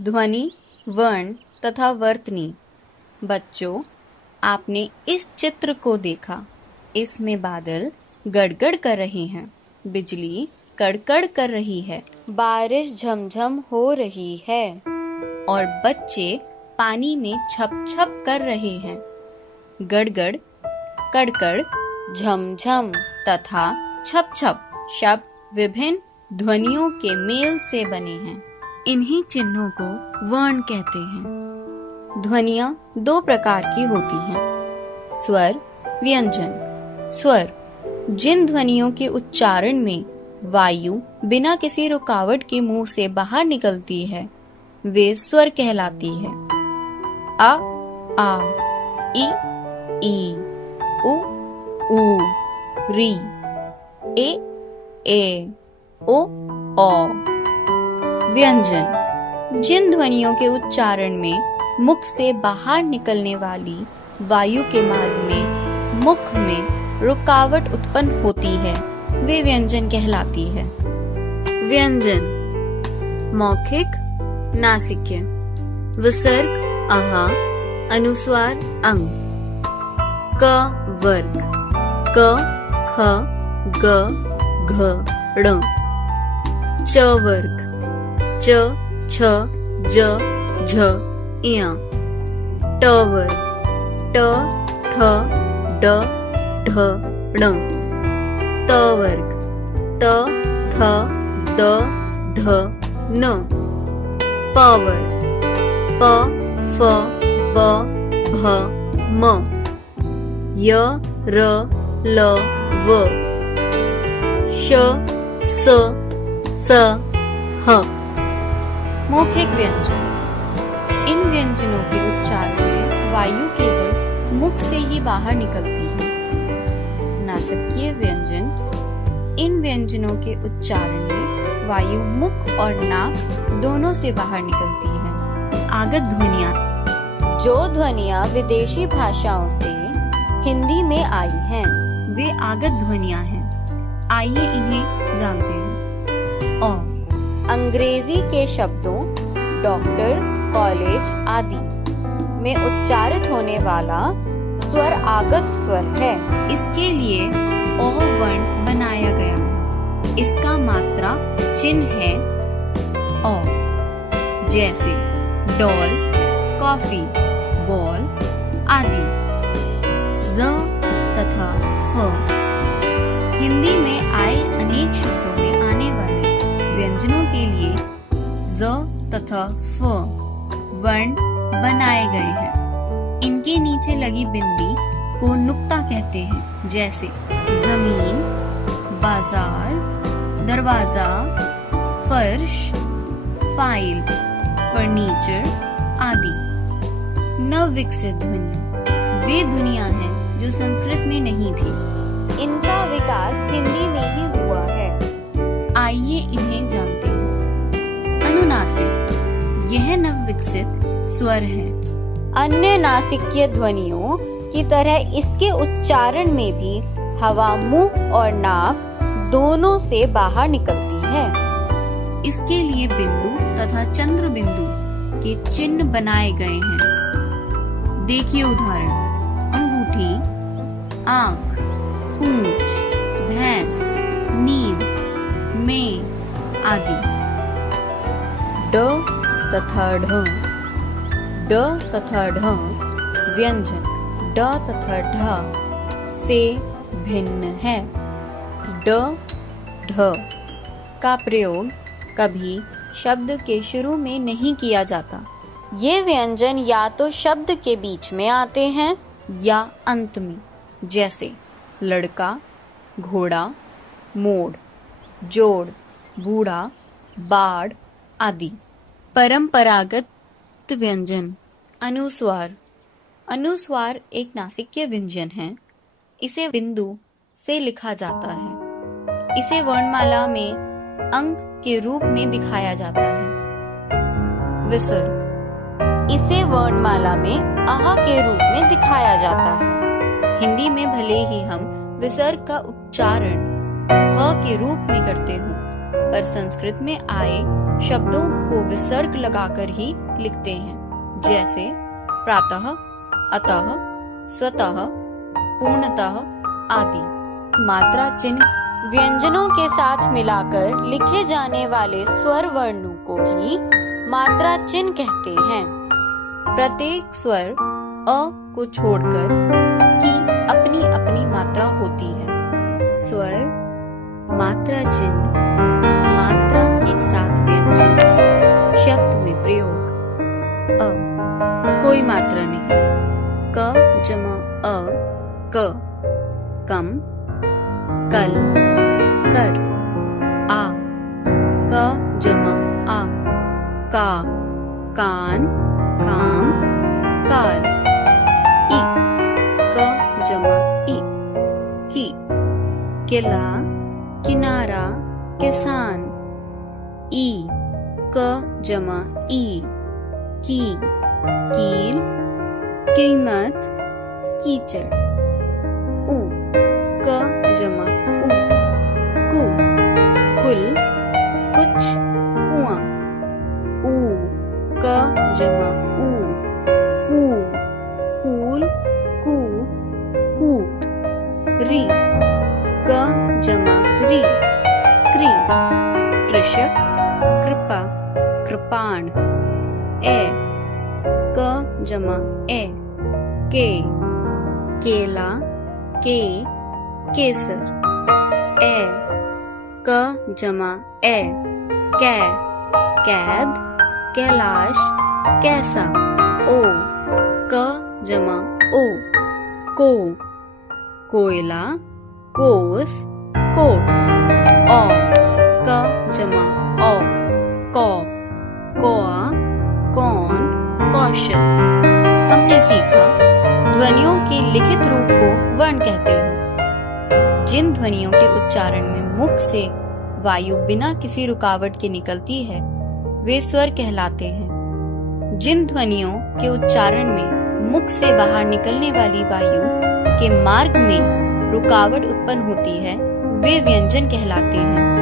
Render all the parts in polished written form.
ध्वनि, वर्ण तथा वर्तनी। बच्चों, आपने इस चित्र को देखा। इसमें बादल गड़गड़ कर रहे हैं, बिजली कड़कड़ कर रही है, बारिश झमझम हो रही है और बच्चे पानी में छप छप कर रहे हैं। गड़गड़, कड़कड़, झमझम तथा छप छप शब्द विभिन्न ध्वनियों के मेल से बने हैं। इन्हीं चिन्हों को वर्ण कहते हैं। ध्वनियाँ दो प्रकार की होती हैं, स्वर, व्यंजन। स्वर जिन ध्वनियों के उच्चारण में वायु बिना किसी रुकावट के मुंह से बाहर निकलती है, वे स्वर कहलाती है। आ, आ, ई, ई, उ, ऊ, री, ए, ओ, औ। व्यंजन जिन ध्वनियों के उच्चारण में मुख से बाहर निकलने वाली वायु के मार्ग में मुख में रुकावट उत्पन्न होती है, वे व्यंजन कहलाती है। व्यंजन मौखिक, नासिक्य, विसर्ग आहा, अनुस्वार अंग। क वर्ग क, ख, ग, घ, ड़। च वर्ग च, छ, ज, झ, ञ। ट वर्ग ट, ठ, ड, ढ, ण। त वर्ग त, थ, द, ध, न। प वर्ग प, फ, ब, भ, म। य, र, ल, व। श, स, स, ह। मौखिक व्यंजन इन व्यंजनों के उच्चारण में वायु केवल मुख से ही बाहर निकलती है। नासिक्य व्यंजन इन व्यंजनों के उच्चारण में वायु मुख और नाक दोनों से बाहर निकलती है। आगत ध्वनियाँ जो ध्वनियाँ विदेशी भाषाओं से हिंदी में आई हैं, वे आगत ध्वनियाँ हैं। आइए इन्हें जानते हैं। अ अंग्रेजी के शब्दों डॉक्टर, कॉलेज आदि में उच्चारित होने वाला स्वर आगत स्वर है। इसके लिए अ वर्ण बनाया गया है। इसका मात्रा चिन्ह है अ, जैसे डॉल, कॉफी, बॉल आदि। ज तथा फ हिंदी में आए अनेक शब्दों में आने वाले व्यंजनों के लिए ज तथा फ वर्ण बनाए गए हैं। इनके नीचे लगी बिंदी को नुक्ता कहते हैं, जैसे जमीन, बाजार, दरवाजा, फर्श, फाइल, फर्नीचर आदि। नव विकसित ध्वनियाँ वे ध्वनियाँ हैं जो संस्कृत में नहीं थी। इनका विकास हिंदी में ही हुआ है। आइए इन्हें जानते हैं। अनुनासिक यह नव विकसित स्वर है। अन्य नासिक्य ध्वनियों की तरह इसके उच्चारण में भी हवा मुंह और नाक दोनों से बाहर निकलती है। इसके लिए बिंदु तथा चंद्र बिंदु के चिन्ह बनाए गए हैं। देखिए उदाहरण: अंगूठी, आंख, पूंछ, भैंस, नींद, में आदि। ड तथा ढ ड तथा ढ व्यंजन ड तथा ढ से भिन्न है। ड ढ का प्रयोग कभी शब्द के शुरू में नहीं किया जाता। ये व्यंजन या तो शब्द के बीच में आते हैं या अंत में, जैसे लड़का, घोड़ा, मोड़, जोड़, बूढ़ा, बाढ़ आदि। परंपरागत व्यंजन अनुस्वार। अनुस्वार एक नासिक्य व्यंजन है। इसे बिंदु से लिखा जाता है। इसे वर्णमाला में अंक के रूप में दिखाया जाता है। विसर्ग इसे वर्णमाला में आह के रूप में दिखाया जाता है। हिंदी में भले ही हम विसर्ग का उच्चारण ह के रूप में करते हों, पर संस्कृत में आए शब्दों को विसर्ग लगाकर ही लिखते हैं, जैसे प्रातः, अतः, स्वतः, पूर्णतः आदि। मात्रा चिन्ह व्यंजनों के साथ मिलाकर लिखे जाने वाले स्वर वर्णों को ही मात्रा चिन्ह कहते हैं। प्रत्येक स्वर अ को छोड़कर की अपनी अपनी मात्रा होती है। स्वर, मात्रा चिन्ह, मात्रा के साथ व्यंजन, शब्द में प्रयोग। अ कोई मात्रा नहीं। क जमा अ क, कम, कल, कर। आ क जमा आ, का, कान, काम, काल। ई क जमा ई, की, किला, किनारा, किसान। ई क जमा ई, की, कील, कीमत, कीचड़। उ क जमा उ, कु, कुल, कुछ, कुआं। ऊ क जमा ऊ, कू, कूल, कू, कूट। री क जमा री, क्री, कृषक, कृपा, कृपाण। ए क जमा ए, के, केला, के, केसर। ए क जमा ए, कै, कैद, कैलाश, कैसा। ओ क जमा ओ, को, कोयला, कोस, कोट। औ क जमा औ, कौ, कौआ, कौन, कौशल। हमने सीखा ध्वनियों के लिखित रूप को वर्ण कहते हैं। जिन ध्वनियों के उच्चारण में मुख से वायु बिना किसी रुकावट के निकलती है वे स्वर कहलाते हैं। जिन ध्वनियों के उच्चारण में मुख से बाहर निकलने वाली वायु के मार्ग में रुकावट उत्पन्न होती है वे व्यंजन कहलाते हैं।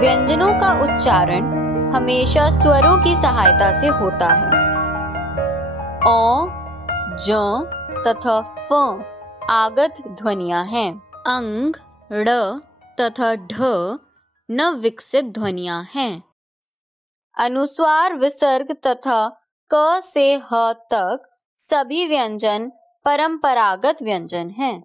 व्यंजनों का उच्चारण हमेशा स्वरों की सहायता से होता है। ओ, ज तथा फ आगत ध्वनियां हैं। अंग, ड़ तथा ढ नवविकसित ध्वनियां हैं। अनुस्वार, विसर्ग तथा क से ह तक सभी व्यंजन परंपरागत व्यंजन हैं।